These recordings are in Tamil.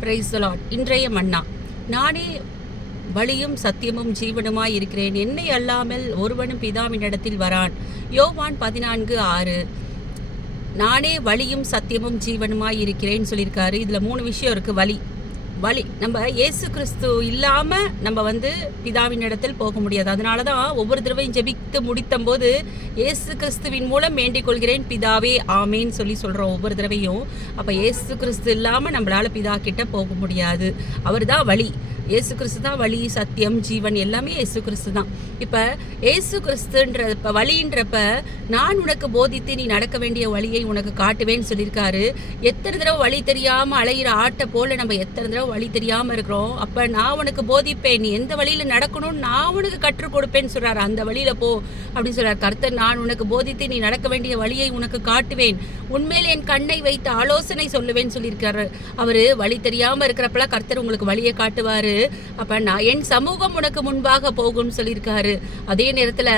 பிரைசலாட் இன்றைய மன்னா. நானே வழியும் சத்தியமும் ஜீவனுமாய் இருக்கிறேன். என்னை அல்லாமல் ஒருவனும் பிதாவினிடத்தில் வரான். யோவான் பதினான்கு ஆறு. நானே வழியும் சத்தியமும் ஜீவனுமாய் இருக்கிறேன்னு சொல்லியிருக்காரு. இதில் மூணு விஷயம் இருக்குது வழி. வழி நம்ம இயேசு கிறிஸ்து இல்லாமல் நம்ம வந்து பிதாவின் இடத்தில் போக முடியாது. அதனால தான் ஒவ்வொரு தடவையும் ஜெபித்து முடித்தம் போது இயேசு கிறிஸ்துவின் மூலம் வேண்டிக் கொள்கிறேன் பிதாவே ஆமேன்னு சொல்லி சொல்கிறோம் ஒவ்வொரு தடவையும். அப்போ இயேசு கிறிஸ்து இல்லாமல் நம்மளால் பிதா கிட்ட போக முடியாது. அவர் தான் வழி. இயேசு கிறிஸ்து தான் வழி சத்தியம் ஜீவன் எல்லாமே இயேசு கிறிஸ்து தான். இப்போ இயேசு கிறிஸ்துன்ற இப்போ வழின்றப்ப நான் உனக்கு போதித்து நீ நடக்க வேண்டிய வழியை உனக்கு காட்டுவேன்னு சொல்லியிருக்காரு. எத்தனை தடவை வழி தெரியாமல் அலையிற ஆட்டை போல நம்ம எத்தனை தடவை வழி தெரியாமல் இருக்கிறோம். அப்போ நான் உனக்கு போதிப்பேன். நீ எந்த வழியில் நடக்கணும்னு நான் உனக்கு கற்றுக் கொடுப்பேன்னு சொல்கிறார் அந்த வழியில் போ அப்படின்னு சொல்கிறார் கர்த்தர் நான் உனக்கு போதித்து நீ நடக்க வேண்டிய வழியை உனக்கு காட்டுவேன். உண்மையில் என் கண்ணை வைத்து ஆலோசனை சொல்லுவேன்னு சொல்லியிருக்காரு. அவர் வழி தெரியாமல் இருக்கிறப்பெல்லாம் கர்த்தர் உங்களுக்கு வழியை காட்டுவார். அப்போ நான் என் சமூகம் உனக்கு முன்பாக போகும்னு சொல்லியிருக்காரு. அதே நேரத்தில்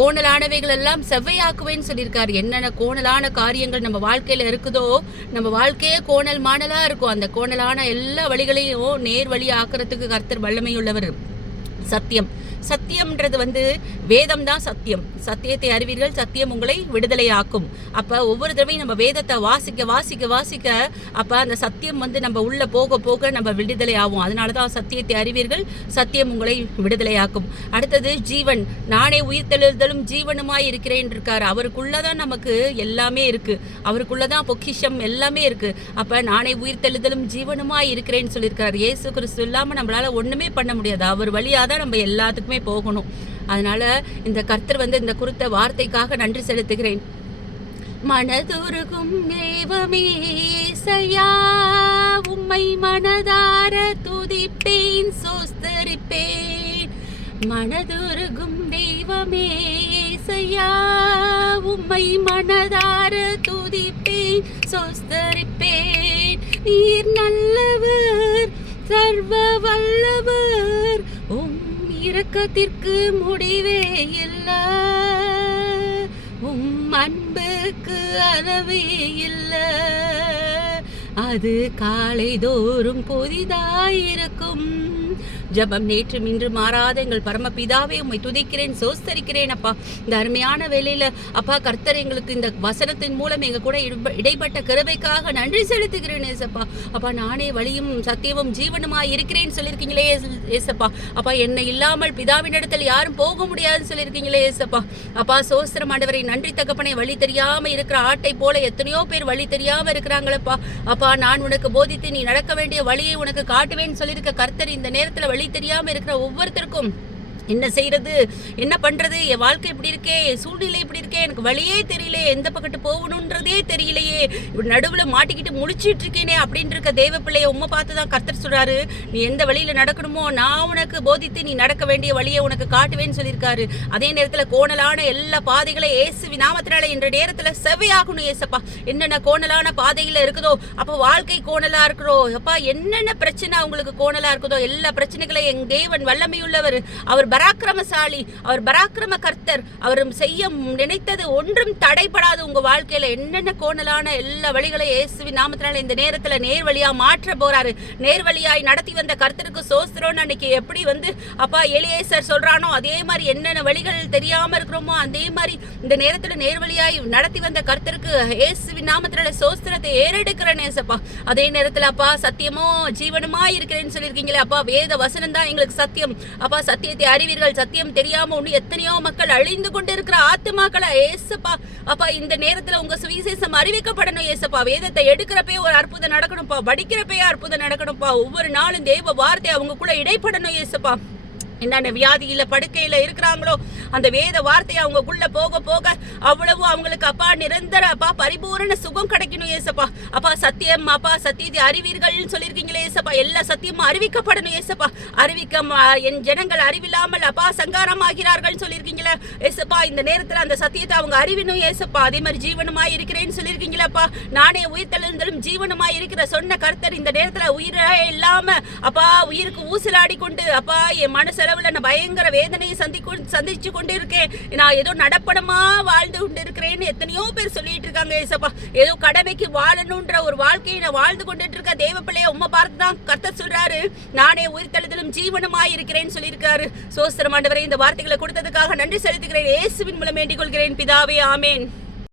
கோணலானவைகள் எல்லாம் செவ்வையாக்குவேன்னு சொல்லியிருக்காரு. என்னென்ன கோணலான காரியங்கள் நம்ம வாழ்க்கையில் இருக்குதோ நம்ம வாழ்க்கையே கோணல் மாணலாக இருக்கும். அந்த கோணலான எல்லா வழிகளையும் நேர் வழி ஆக்கிறதுக்கு கர்த்தர் வல்லமையுள்ளவர். சத்தியம். சத்தியம்ன்றது வந்து வேதம் தான் சத்தியம். சத்தியத்தை அறிவீர்கள் சத்தியம் உங்களை விடுதலையாக்கும். அப்போ ஒவ்வொரு தடவையும் நம்ம வேதத்தை வாசிக்க வாசிக்க வாசிக்க அப்போ அந்த சத்தியம் வந்து நம்ம உள்ளே போக போக நம்ம விடுதலை ஆகும் அதனால தான் சத்தியத்தை அறிவீர்கள் சத்தியம் உங்களை விடுதலையாக்கும். அடுத்தது ஜீவன். நானே உயிர்த்தெழுதலும் ஜீவனுமாய் இருக்கிறேன் இருக்கார். அவருக்குள்ளே தான் நமக்கு எல்லாமே இருக்குது அவருக்குள்ளே தான் பொக்கிஷம் எல்லாமே இருக்குது அப்போ நானே உயிர்த்தெழுதலும் ஜீவனுமாய் இருக்கிறேன்னு சொல்லியிருக்கார். இயேசு கிறிஸ்து இல்லாமல் நம்மளால் ஒன்றுமே பண்ண முடியாது. அவர் வழி வழியாக தான் நம்ம எல்லாத்துக்குமே போகணும். அதனால இந்த கர்த்தர் வந்து இந்த குறித்த வார்த்தைக்காக நன்றி செலுத்துகிறேன். மனதுருகும் தேவமேசையா உம்மை மனதார துதிப்பேன் சோஸ்தரிப்பேன். மனதுருகும் தெய்வமேசையா உம்மை மனதார துதிப்பேன் சோஸ்தரிப்பேன். நீர் நல்லவர். இரக்கத்திற்கு முடிவே இல்லை. உம் அன்புக்கு அளவே இல்லை. அது காலை தோறும் புதிதாயிருக்கும். ஜபம் நேற்று இன்று மாறாத. எங்கள் பரமபிதாவே உம்மை துதிக்கிறேன் சோஸ்தரிக்கிறேன் அப்பா. இந்த அருமையான வேலையில அப்பா கர்த்தர் எங்களுக்கு இந்த வசனத்தின் மூலம் எங்க கூட இடைப்பட்ட கருவைக்காக நன்றி செலுத்துகிறேன் ஏசப்பா. அப்பா நானே வழியும் சத்தியமும் ஜீவனுமா இருக்கிறேன்னு சொல்லியிருக்கீங்களே ஏசப்பா. அப்பா என்னை இல்லாமல் பிதாவின் இடத்துல யாரும் போக முடியாதுன்னு சொல்லியிருக்கீங்களே ஏசப்பா. அப்பா சோஸ்திரம் ஆண்டவரை நன்றி தகப்பனை வழி தெரியாம இருக்கிற ஆட்டை போல எத்தனையோ பேர் வழி தெரியாம இருக்கிறாங்களப்பா. அப்பா நான் உனக்கு போதித்து நீ நடக்க வேண்டிய வழியை உனக்கு காட்டுவேன்னு சொல்லியிருக்க கர்த்தர் இந்த நேரத்துல வழி தெரியாம இருக்கிற ஒவ்வொருத்தருக்கும் என்ன செய்கிறது என்ன பண்ணுறது என் வாழ்க்கை இப்படி இருக்கே என் சூழ்நிலை இப்படி இருக்கே எனக்கு வழியே தெரியலையே எந்த பக்கத்து போகணுன்றதே தெரியலையே. இப்படி நடுவில் மாட்டிக்கிட்டு முடிச்சிட்டு இருக்கேனே அப்படின்னு இருக்க தேவப்பிள்ளையை பிள்ளைய உம்மை பார்த்து தான் கர்த்தர் சொல்கிறாரு நீ எந்த வழியில் நடக்கணுமோ நான் உனக்கு போதித்து நீ நடக்க வேண்டிய வழியை உனக்கு காட்டுவேன்னு சொல்லியிருக்காரு. அதே நேரத்தில் கோணலான எல்லா பாதைகளை ஏசு நாமத்தினால என்ற நேரத்தில் செவையாகணும் ஏசப்பா என்னென்ன கோணலான பாதையில் இருக்குதோ அப்போ வாழ்க்கை கோணலாக இருக்கிறோ அப்பா என்னென்ன பிரச்சனை அவங்களுக்கு கோணலாக இருக்குதோ எல்லா பிரச்சனைகளையும் என் தேவன் வல்லமையுள்ளவர். அவர் பராக்கிரமசாலி அவர் பராக்கிரம கர்த்தர் அவர் செய்ய நினைத்தது ஒன்றும் தடைபடாது. உங்க வாழ்க்கையில என்னென்ன கோணலான எல்லா வழிகளையும் இயேசுவி நாமத்தினால இந்த நேரத்துல நேர்வழியா மாற்ற போறாரு. நேர்வழியாய் நடத்தி வந்த கர்த்தருக்கு சோஸ்திரோன்னு அன்னைக்கு எப்படி வந்து அப்பா எலியேசர் சொல்றானோ அதே மாதிரி என்னென்ன வழிகள் தெரியாம இருக்கிறோமோ அதே மாதிரி இந்த நேரத்துல நேர்வழியாய் நடத்தி வந்த கர்த்தருக்கு இயேசுவின் நாமத்தினால சோஸ்திரத்தை ஏறெடுக்கிறேன் ஏசப்பா. அதே நேரத்துல அப்பா சத்தியமோ ஜீவனமா இருக்கிறேன்னு சொல்லியிருக்கீங்களே அப்பா வேத வசனம் தான் எங்களுக்கு சத்தியம். அப்பா சத்தியத்தை அறிவீர்கள். சத்தியம் தெரியாம ஒண்ணு எத்தனையோ மக்கள் அழிந்து கொண்டு இருக்கிற ஆத்துமாக்களை ஏசப்பா. அப்பா இந்த நேரத்துல உங்க சுவிசேஷம் அறிவிக்கப்படணும் ஏசப்பா. வேதத்தை எடுக்கிறப்பே ஒரு அற்புதம் நடக்கணும்ப்பா. படிக்கிறப்பே அற்புதம் நடக்கணும்ப்பா. ஒவ்வொரு நாளும் தேவ வார்த்தை அவங்களுக்குள்ள இடைப்படணும் ஏசப்பா. என்னென்ன வியாதியில் படுக்கையில் இருக்கிறாங்களோ அந்த வேத வார்த்தை அவங்களுக்குள்ள போக போக அவ்வளவு அவங்களுக்கு அப்பா நிரந்தர அப்பா பரிபூரண சுகம் கிடைக்கணும் ஏசப்பா. அப்பா சத்தியம் அப்பா சத்தியத்தை அறிவீர்கள்னு சொல்லியிருக்கீங்களே ஏசப்பா. எல்லா சத்தியமும் அறிவிக்கப்படணும் ஏசப்பா. அறிவிக்க என் ஜனங்கள் அறிவில்லாமல் அப்பா சங்காரம் ஆகிறார்கள்னு சொல்லியிருக்கீங்களே ஏசப்பா. இந்த நேரத்தில் அந்த சத்தியத்தை அவங்க அறிவினும் ஏசப்பா. அதே மாதிரி ஜீவனமாக இருக்கிறேன்னு சொல்லியிருக்கீங்களேப்பா. நானே உயிர்த்தெழுந்தாலும் ஜீவனமாக இருக்கிற சொன்ன கருத்தர் இந்த நேரத்தில் உயிரே இல்லாமல் அப்பா உயிருக்கு ஊசலாடி கொண்டு அப்பா என் மனசில் அளவில் நான் பயங்கர வேதனையை சந்திக்கு சந்திச்சு கொண்டு இருக்கேன் நான் ஏதோ நடப்படமா வாழ்ந்து கொண்டு இருக்கிறேன்னு எத்தனையோ பேர் சொல்லிட்டு இருக்காங்க ஏசப்பா. ஏதோ கடமைக்கு வாழணுன்ற ஒரு வாழ்க்கையை நான் வாழ்ந்து கொண்டுட்டு இருக்க தேவ பிள்ளைய உண்மை பார்த்து தான் கத்த சொல்றாரு. நானே உயிர்த்தளத்திலும் ஜீவனுமாய் இருக்கிறேன்னு சொல்லியிருக்காரு. சோஸ்திரம் ஆண்டவரை இந்த வார்த்தைகளை கொடுத்ததுக்காக நன்றி செலுத்துகிறேன். இயேசுவின் மூலம் வேண்டிக் கொள்கிறேன். பிதாவே ஆமேன்.